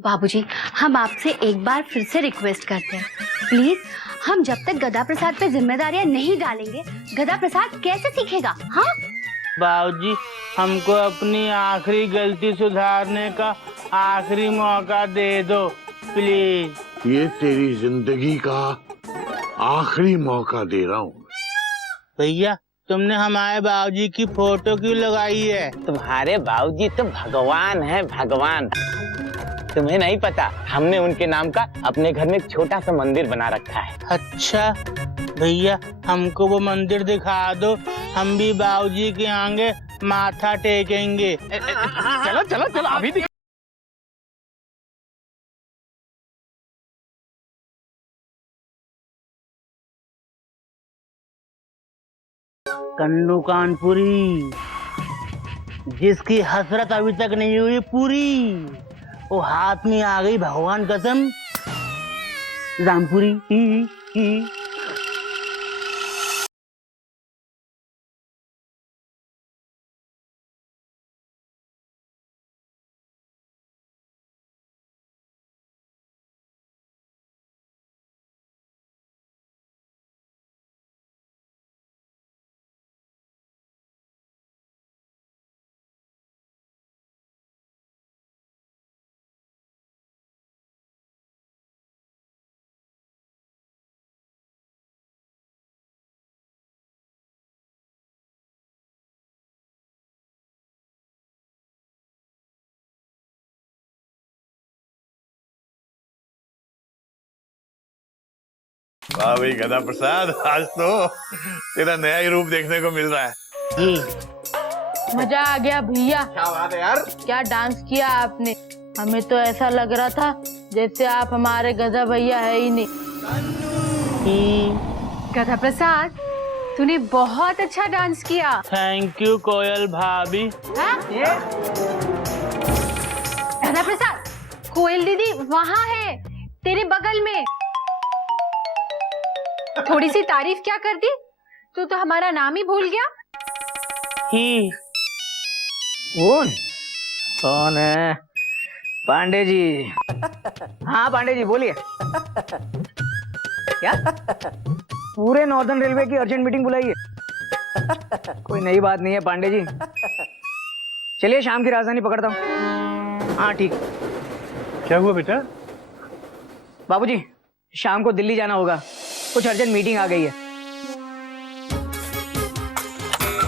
बाबूजी, हम आपसे एक बार फिर से रिक्वेस्ट करते हैं, प्लीज हम जब तक गदा प्रसाद पे जिम्मेदारियां नहीं डालेंगे, गदा प्रसाद कैसे सीखेगा? हाँ बाबूजी, हमको अपनी आखिरी गलती सुधारने का आखिरी मौका दे दो प्लीज। ये तेरी जिंदगी का आखिरी मौका दे रहा हूँ। भैया, तुमने हमारे बाबूजी की फोटो क्यों लगाई है? तुम्हारे बाबूजी तो भगवान है, भगवान। तुम्हें नहीं पता, हमने उनके नाम का अपने घर में एक छोटा सा मंदिर बना रखा है। अच्छा भैया, हमको वो मंदिर दिखा दो, हम भी बाबूजी के आगे माथा टेकेंगे। चलो चलो चलो, अभी दिखा। कन्नू कानपुरी, जिसकी हसरत अभी तक नहीं हुई पूरी, वो हाथ में आ गई भगवान कसम रामपुरी। वाह भाई गदा प्रसाद, आज तो तेरा नया ही रूप देखने को मिल रहा है। मजा आ गया भैया। क्या बात है यार, क्या डांस किया आपने। हमें तो ऐसा लग रहा था जैसे आप हमारे गधा भैया है ही नहीं। गदा प्रसाद, तूने बहुत अच्छा डांस किया। थैंक यू कोयल भाभी। गदा प्रसाद, कोयल दीदी वहाँ है, तेरे बगल में। थोड़ी सी तारीफ क्या कर दी, तू तो हमारा नाम ही भूल गया। कौन है? पांडे जी। हाँ पांडे जी बोलिए। क्या? पूरे नॉर्दर्न रेलवे की अर्जेंट मीटिंग बुलाई है। कोई नई बात नहीं है पांडे जी। चलिए शाम की राजधानी पकड़ता हूँ। हाँ ठीक। क्या हुआ बेटा? बाबूजी, शाम को दिल्ली जाना होगा, कुछ अर्जेंट मीटिंग आ गई है।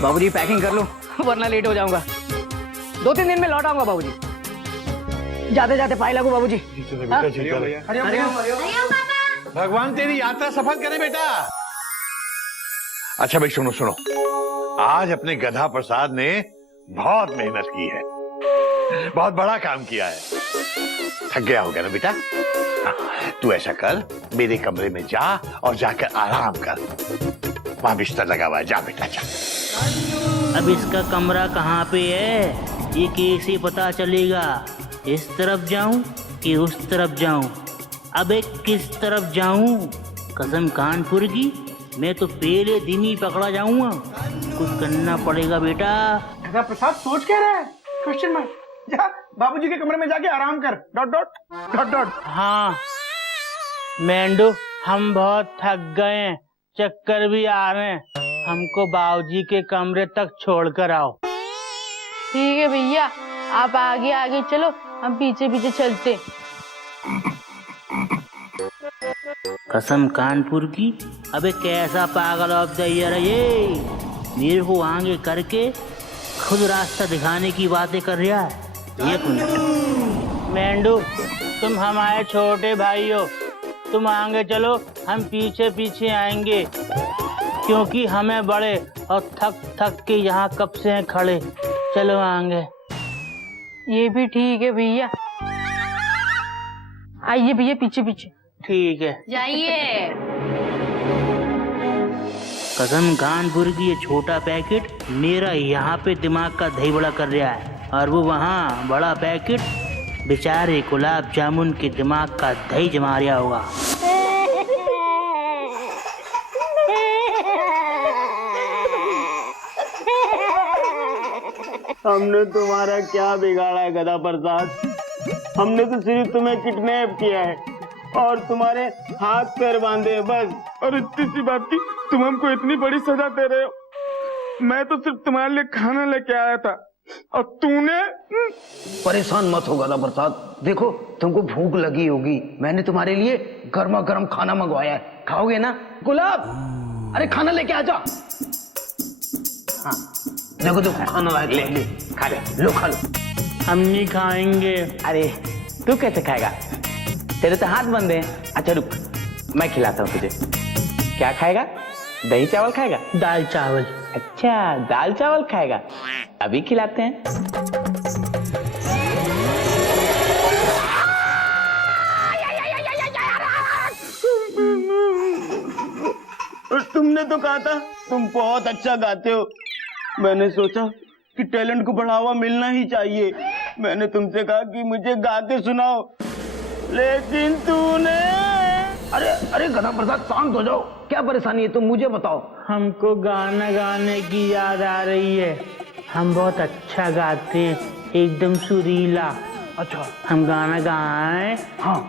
बाबूजी पैकिंग कर लो वरना लेट हो जाऊंगा। 2-3 दिन में लौट आऊंगा बाबूजी। जाते जाते पाई लागू बाबूजी। भगवान तेरी यात्रा सफल करे बेटा। अच्छा भाई सुनो सुनो, आज अपने गधा प्रसाद ने बहुत मेहनत की है, बहुत बड़ा काम किया है। थक गया होगा ना बेटा? तू ऐसा कर, मेरे कमरे में जा और जाकर आराम कर, वहां बिस्तर लगा हुआ है, जा बेटा जा। अब इसका कमरा कहाँ पे है, ये कैसे पता चलेगा? इस तरफ जाऊं कि उस तरफ जाऊं? अबे किस तरफ जाऊं? कसम कानपुर की, मैं तो पहले दिन ही पकड़ा जाऊंगा। कुछ करना पड़ेगा बेटा। गदा प्रसाद सोच क्या रहा है? Question mark. जा बाबूजी के कमरे में जाके आराम कर। Dot dot dot dot. हाँ मेंढू, हम बहुत थक गए हैं, चक्कर भी आ रहे हैं, हमको बाबूजी के कमरे तक छोड़कर आओ। ठीक है भैया, आप आगे आगे चलो, हम पीछे पीछे चलते। कसम कानपुर की, अबे कैसा पागल ऑफ द ईयर है ये, मेरे को आगे करके खुद रास्ता दिखाने की बातें कर रहा है। एक मिनट मेंढू, तुम हमारे छोटे भाई हो, तुम आगे चलो, हम पीछे पीछे आएंगे, क्योंकि हमें बड़े और थक थक के यहाँ कब से हैं खड़े। चलो आगे। ये भी ठीक है भैया। आइए भैया पीछे पीछे। ठीक है जाइए। कसम कानपुर की, ये छोटा पैकेट मेरा यहाँ पे दिमाग का दही बड़ा कर रहा है, और वो वहाँ बड़ा पैकेट बेचारे गुलाब जामुन के दिमाग का दही जमा रहा होगा। हमने तुम्हारा क्या बिगाड़ा है गधा प्रसाद? हमने तो सिर्फ तुम्हें किडनैप किया है और तुम्हारे हाथ पैर बांधे हैं बस। और इतनी सी बात की तुम हमको इतनी बड़ी सजा दे रहे हो। मैं तो सिर्फ तुम्हारे लिए खाना लेके आया था और तूने। परेशान मत हो गदा प्रसाद, देखो तुमको भूख लगी होगी, मैंने तुम्हारे लिए गर्मा गर्म खाना मंगवाया है, खाओगे ना? गुलाब, अरे खाना लेके आ जा। हाँ देखो देखो खाना लाए, ले खा ले, लो खा लो। हम नहीं खाएंगे। अरे तू कैसे खाएगा, तेरे तो हाथ बंद हैं। अच्छा रुक, मैं खिलाता हूँ तुझे। क्या खाएगा? दही चावल खाएगा? दाल चावल। अच्छा दाल चावल खाएगा, अभी खिलाते हैं। तुमने तो कहा था तुम बहुत अच्छा गाते हो, मैंने सोचा कि टैलेंट को बढ़ावा मिलना ही चाहिए। मैंने तुमसे कहा कि मुझे गा के सुनाओ, लेकिन तूने। अरे अरे गदा प्रसाद शांत हो जाओ, क्या परेशानी है तुम मुझे बताओ। हमको गाना गाने की याद आ रही है, हम बहुत अच्छा गाते हैं, एकदम सुरीला। अच्छा हम गाना गाएं? हाँ।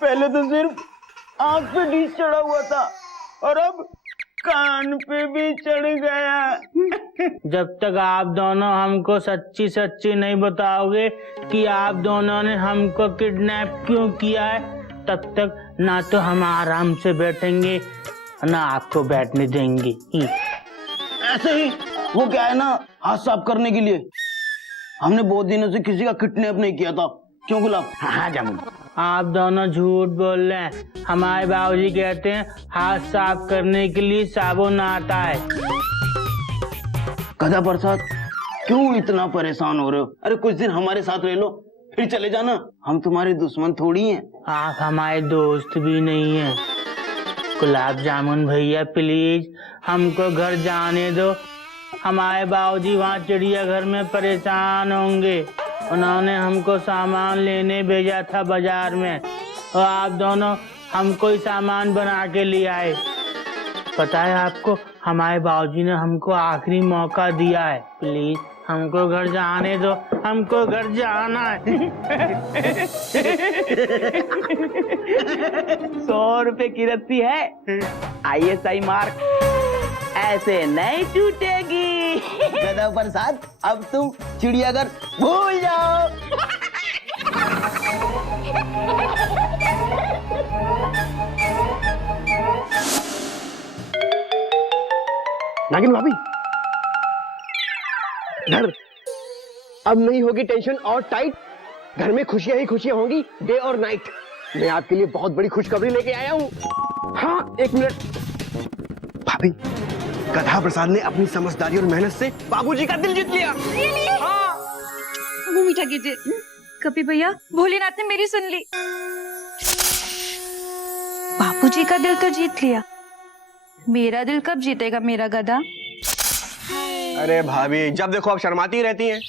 पहले तो सिर्फ आंख पे डिश चढ़ा हुआ था और अब कान पे भी चढ़ गया। जब तक आप दोनों हमको सच्ची सच्ची नहीं बताओगे कि आप दोनों ने हमको किडनैप क्यों किया है, तब तक ना तो हम आराम से बैठेंगे ना आपको बैठने देंगे। ऐसे ही वो क्या है ना, हाथ साफ करने के लिए। हमने बहुत दिनों से किसी का किडनैप नहीं किया था, क्यों गुलाब? हाँ जामुन, आप दोनों झूठ बोल रहे हैं। हमारे बाबूजी कहते हैं हाथ साफ करने के लिए साबुन आता है। गधा प्रसाद क्यों इतना परेशान हो रहे हो? अरे कुछ दिन हमारे साथ रह लो फिर चले जाना, हम तुम्हारे दुश्मन थोड़ी हैं। आप हमारे दोस्त भी नहीं हैं। गुलाब जामुन भैया प्लीज हमको घर जाने दो, हमारे बाबूजी वहाँ चिड़ियाघर में परेशान होंगे। उन्होंने हमको सामान लेने भेजा था बाजार में और आप दोनों हमको ही सामान बना के ले आए। पता है आपको, हमारे बाबूजी ने हमको आखिरी मौका दिया है, प्लीज हमको घर जाने दो, हमको घर जाना है। 100 रुपए की रस्सी है, ISI मार्क ऐसे नहीं टूटेगी। गधा प्रसाद अब तुम चिड़ियाघर भूल जाओ। नागिन भाभी, घर अब नहीं होगी टेंशन और टाइट, घर में खुशियां ही खुशियां होंगी डे और नाइट। मैं आपके लिए बहुत बड़ी खुशखबरी लेके आया हूँ। हाँ एक मिनट भाभी, गधा प्रसाद ने अपनी समझदारी और मेहनत से बाबूजी का दिल जीत लिया। हाँ। मुंह मीठा कीजिए। कपी भैया, भोलेनाथ ने मेरी सुन ली। बापूजी का दिल तो जीत लिया, मेरा दिल कब जीतेगा मेरा गधा? अरे भाभी, जब देखो आप शर्माती ही रहती हैं।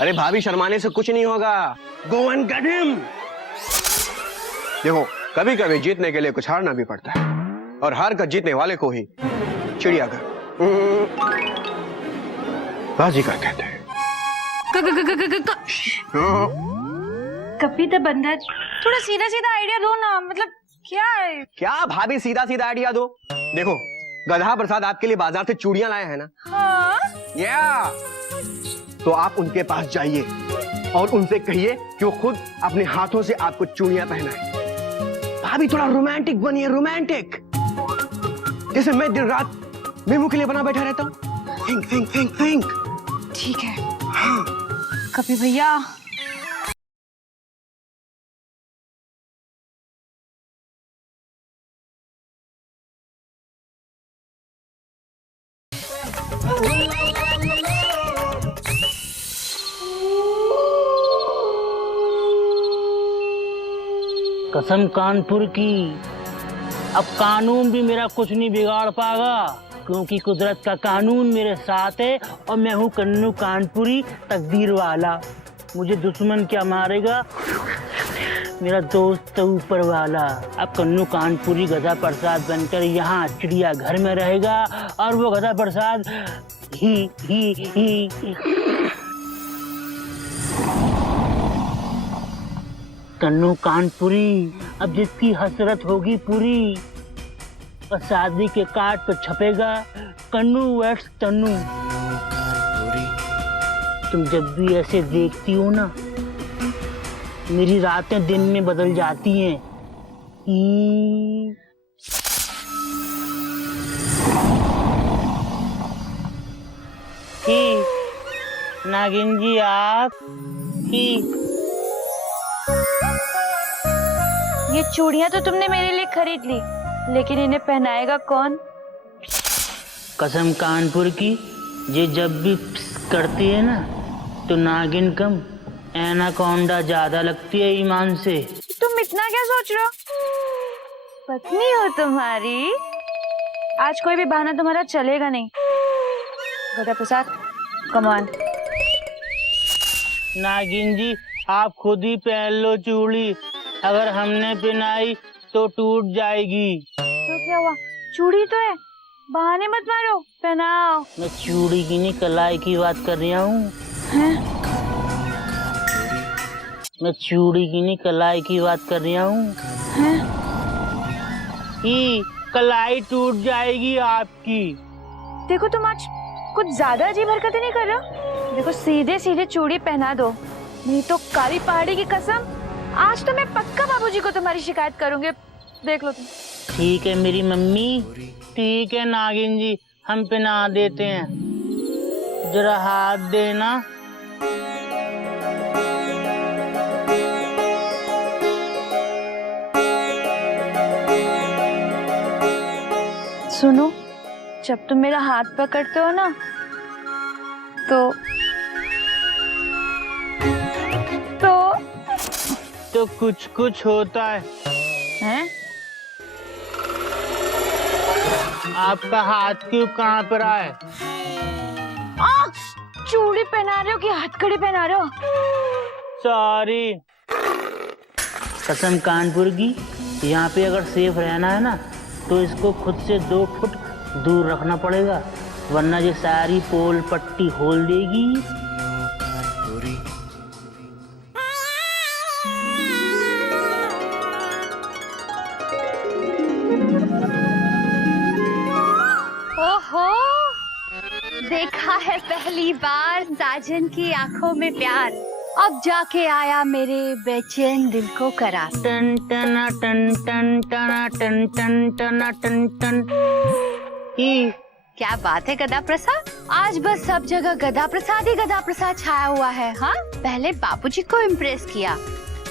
अरे भाभी, शर्माने से कुछ नहीं होगा। Go and get him. देखो कभी कभी जीतने के लिए कुछ हारना भी पड़ता है, और हार कर जीतने वाले को ही चिड़ियाघर बाजीगर कहते हैं। कपी तो बंदर, थोड़ा सीधा सीधा आइडिया दो ना, मतलब क्या है? क्या भाभी सीधा सीधा आइडिया दो? देखो गधा प्रसाद आपके लिए बाजार से चूड़ियां लाया है ना। हाँ? या तो आप उनके पास जाइए और उनसे कहिए कि वो खुद अपने हाथों से आपको चूड़ियां पहनाए। भाभी थोड़ा रोमांटिक बनिए, रोमांटिक, जैसे मैं दिन रात मेमू के लिए बना बैठा रहता हूँ। Think think think think. ठीक है। हाँ। कपी भैया, कसम कानपुर की, अब कानून भी मेरा कुछ नहीं बिगाड़ पाएगा, क्योंकि कुदरत का कानून मेरे साथ है और मैं हूँ कन्नू कानपुरी तकदीर वाला। मुझे दुश्मन क्या मारेगा, मेरा दोस्त तो ऊपर वाला। अब कन्नू कानपुरी गधा प्रसाद बनकर यहाँ चिड़िया घर में रहेगा और वो गधा प्रसाद ही। कन्नू कानपुरी अब जिसकी हसरत होगी पूरी, और शादी के कार्ड पर छपेगा कन्नू वेट्स तन्नू। तुम जब भी ऐसे देखती हो ना, मेरी रातें दिन में बदल जाती हैं। नागिन जी आप ये चूड़ियां तो तुमने मेरे लिए खरीद ली, लेकिन इन्हें पहनाएगा कौन? कसम कानपुर की, ये जब भी करती है ना तो नागिन कम एनाकोंडा ज्यादा लगती है ईमान से। तुम इतना क्या सोच रहे हो? पत्नी हो तुम्हारी, आज कोई भी बहाना तुम्हारा चलेगा नहीं। गधा प्रसाद कमान। नागिन जी आप खुद ही पहन लो चूड़ी, अगर हमने पहनाई तो टूट जाएगी। तो क्या हुआ, चूड़ी तो है, बहाने मत मारो, पहनाओ। मैं चूड़ी की नहीं कलाई की बात कर रहा हूँ। मैं चूड़ी की नहीं कलाई की बात कर रहा हूँ। कलाई टूट जाएगी आपकी। देखो तुम आज कुछ ज्यादा अजीब हरकतें नहीं कर रहे हो। देखो सीधे सीधे चूड़ी पहना दो, नहीं तो काली पहाड़ी की कसम आज तो मैं पक्का बाबूजी को तुम्हारी शिकायत करूंगी। देख लो तुम। ठीक है मेरी मम्मी, ठीक है नागिन जी, हम पहना देते हैं। जरा हाथ देना। सुनो, जब तुम मेरा हाथ पकड़ते हो ना तो कुछ कुछ होता है। हैं? आपका हाथ क्यों कांप रहा है? चूड़ी पहना रहे हो कि हथकड़ी पहना रहे हो? सॉरी। कसम कानपुर की, यहाँ पे अगर सेफ रहना है ना तो इसको खुद से 2 फुट दूर रखना पड़ेगा, वरना ये सारी पोल पट्टी खोल देगी। ओहो, देखा है पहली बार साजन की आंखों में प्यार, अब जाके आया मेरे बेचैन दिल को करार। टन टना टन टन टना टन टन टना टन टन। क्या बात है गधा प्रसाद, आज बस सब जगह गधा प्रसाद छाया हुआ है। हाँ, पहले बाबूजी को इम्प्रेस किया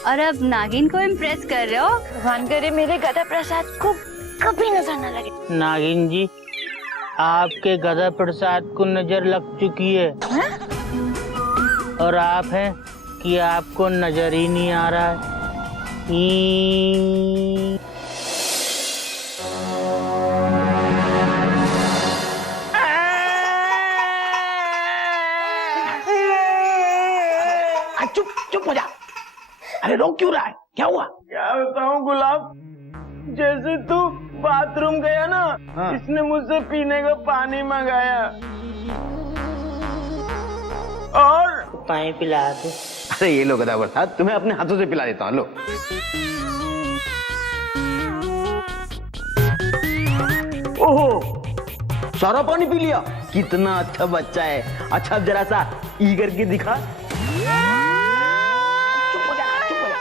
और अब नागिन को इम्प्रेस कर रहे हो। भगवान करे मेरे गधा प्रसाद को कभी नजर न लगे। नागिन जी आपके गधा प्रसाद को नजर लग चुकी है। और आप हैं कि आपको नजर ही नहीं आ रहा है। चुप हो जा। अरे रो क्यों रहा है, क्या हुआ? क्या बताऊं गुलाब, जैसे तू बाथरूम गया ना, इसने मुझसे पीने का पानी मंगाया और पानी पिला दो। अरे ये लो गधा प्रसाद, तुम्हें अपने हाथों से पिला देता हूँ, लो। ओहो, सारा पानी पी लिया, कितना अच्छा बच्चा है। अच्छा जरा सा ई करके दिखा। चुप हो जा, चुप हो जा।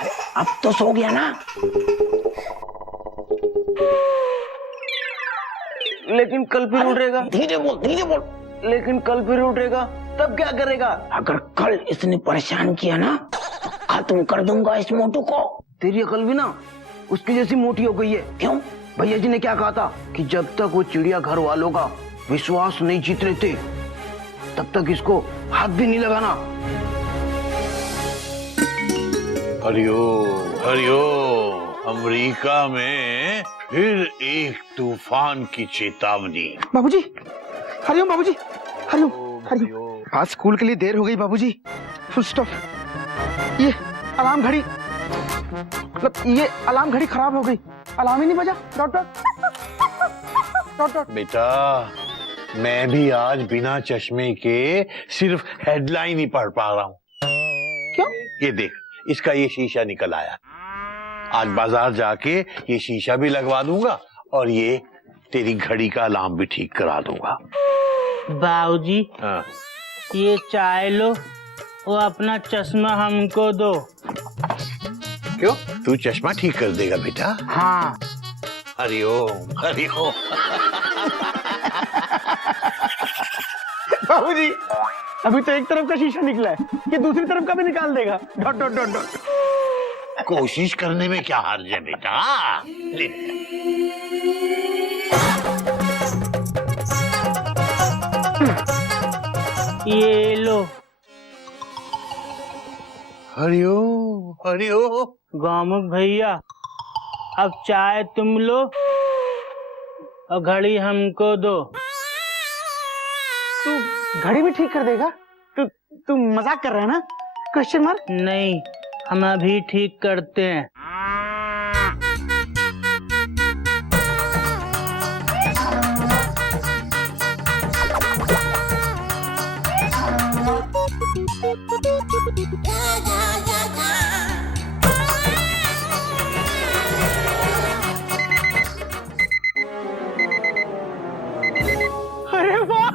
अरे अब तो सो गया ना। लेकिन कल फिर उठेगा। धीरे बोल, धीरे बोल। लेकिन कल फिर उठेगा तब क्या करेगा? अगर कल इसने परेशान किया ना तो खत्म कर दूंगा इस मोटू को। तेरी अकल भी ना उसकी जैसी मोटी हो गई है। क्यों? भैया जी ने क्या कहा था कि जब तक वो चिड़िया घर वालों का विश्वास नहीं जीत लेते तब तक इसको हाथ भी नहीं लगाना। हरिओ हरिओ। अमेरिका में फिर एक तूफान की चेतावनी। बाबूजी, हरिओम बाबूजी, हरिओम हरिओम। आज स्कूल के लिए देर हो गई बाबूजी। Full stop. ये अलार्म घड़ी, मतलब ये अलार्म घड़ी खराब हो गई, अलार्म ही नहीं बजा। Dot dot dot dot. बेटा, मैं भी आज बिना चश्मे के सिर्फ हेडलाइन ही पढ़ पा रहा हूँ। क्यों? ये देख, इसका ये शीशा निकल आया। आज बाजार जाके ये शीशा भी लगवा दूंगा और ये तेरी घड़ी का अलार्म भी ठीक करा दूंगा। बाबूजी, हाँ। ये चाय लो, वो अपना चश्मा हमको दो। क्यों? तू चश्मा ठीक कर देगा बेटा? हाँ। हरिओम हरिओम। बाबूजी, अभी तो एक तरफ का शीशा निकला है, ये दूसरी तरफ का भी निकाल देगा। Dot dot dot dot. कोशिश करने में क्या हर्ज है बेटा? ले। ये लो। हरिओम हरिओम। गौमुख भैया, अब चाय तुम लो और घड़ी हमको दो। तू घड़ी भी ठीक कर देगा? तू मजाक कर रहा है ना? Question mark. नहीं, हम अभी ठीक करते हैं। अरे वाह,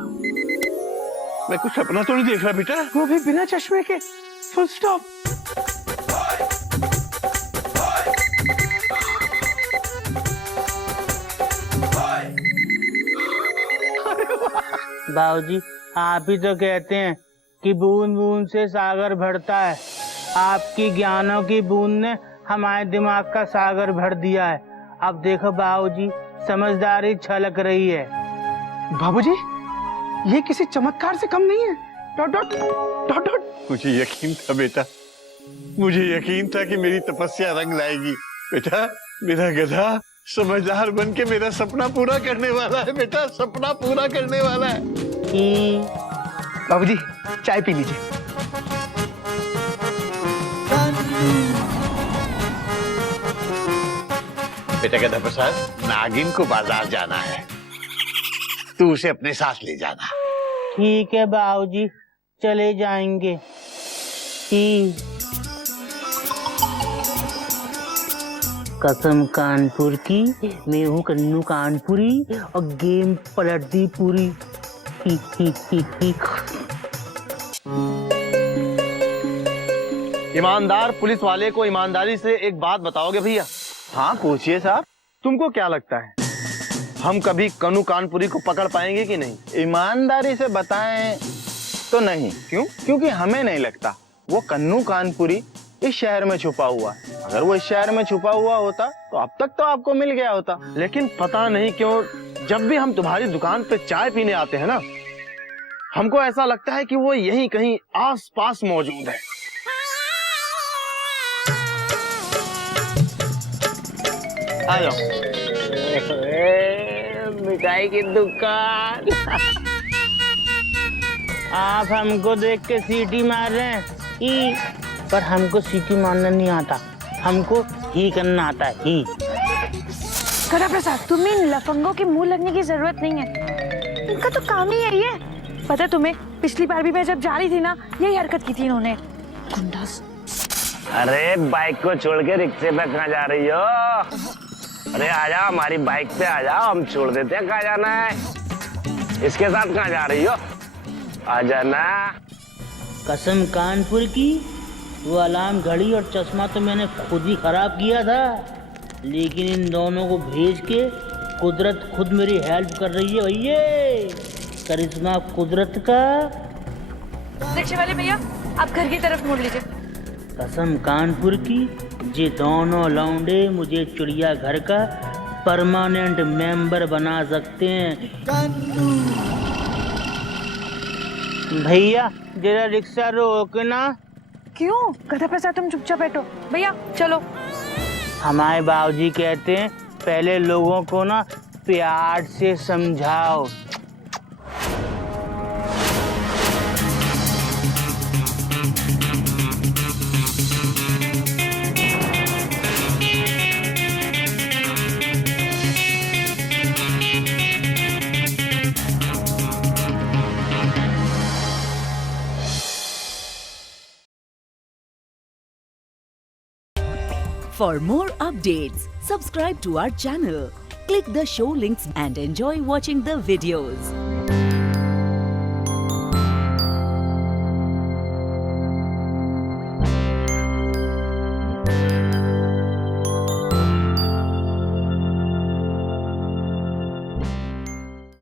मैं कुछ सपना तो नहीं देख रहा बेटा? वो भी बिना चश्मे के। Full stop. बाबूजी, आप ही तो कहते हैं कि बूंद बूंद से सागर भरता है। आपकी ज्ञानों की बूंद ने हमारे दिमाग का सागर भर दिया है। अब देखो बाबूजी, समझदारी छलक रही है। बाबूजी, ये किसी चमत्कार से कम नहीं है। Dot dot dot dot. मुझे यकीन था बेटा, मुझे यकीन था कि मेरी तपस्या रंग लाएगी। बेटा, मेरा गधा समझदार बन के मेरा सपना पूरा करने वाला है। बेटा, सपना पूरा करने वाला है। बाबूजी, चाय पी लीजिए। बेटा गधा प्रसाद, नागिन को बाजार जाना है, तू उसे अपने साथ ले जाना। ठीक है बाबूजी, चले जाएंगे। कसम कानपुर की, मैं हूँ कन्नू कानपुरी और गेम पलट दी पूरी। ईमानदार पुलिस वाले को ईमानदारी से एक बात बताओगे भैया? हाँ पूछिए साहब। तुमको क्या लगता है, हम कभी कन्नू कानपुरी को पकड़ पाएंगे कि नहीं? ईमानदारी से बताएं तो नहीं। क्यों? क्योंकि हमें नहीं लगता वो कन्नू कानपुरी इस शहर में छुपा हुआ है। अगर वो इस शहर में छुपा हुआ होता तो अब तक तो आपको मिल गया होता। लेकिन पता नहीं क्यों जब भी हम तुम्हारी दुकान पे चाय पीने आते हैं ना, हमको ऐसा लगता है कि वो यहीं कहीं आस पास मौजूद है। आ जाओ। मिठाई की दुकान। आप हमको देख के सीटी मार रहे हैं, पर हमको सीटी मारना नहीं आता, हमको ही करना आता है। ही गधा प्रसाद, तुम्हें इन लफंगों के मुंह लगने की जरूरत नहीं है। इनका तो काम ही यही है। पता तुम्हें, पिछली बार भी मैं जब जा रही थी ना, यही हरकत की थी इन्होंने। गुंडास। अरे बाइक को छोड़ के रिक्शे पे कहाँ जा रही हो? अरे आ जाओ, हमारी बाइक पे आ जाओ, हम छोड़ देते हैं। कहाँ जाना है? इसके साथ कहाँ जा रही हो? आ जाना। कसम कानपुर की, वो अलार्म घड़ी और चश्मा तो मैंने खुद ही खराब किया था, लेकिन इन दोनों को भेज के कुदरत खुद मेरी हेल्प कर रही है। भैया, करिश्मा कुदरत का। रिक्शे वाले भैया, आप घर की तरफ मुड़ लीजिए। कसम कानपुर की, ये दोनों लौंडे मुझे चिड़िया घर का परमानेंट मेंबर बना सकते हैं। भैया जरा रिक्शा रोकना। क्यों? गधा प्रसाद, तुम चुपचाप बैठो। भैया चलो। हमारे बाबूजी कहते हैं पहले लोगों को ना प्यार से समझाओ। For more updates, subscribe to our channel, click the show links and enjoy watching the videos.